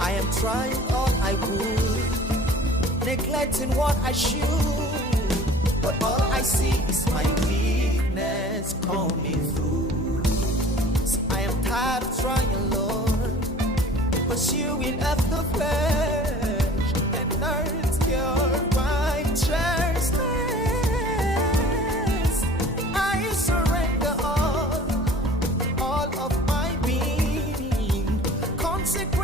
I am trying all I would, neglecting what I should, but all I see is my weakness coming through. So I am tired of trying, Lord, pursuing after the flesh and earn your righteousness. I surrender all of my being, consecrate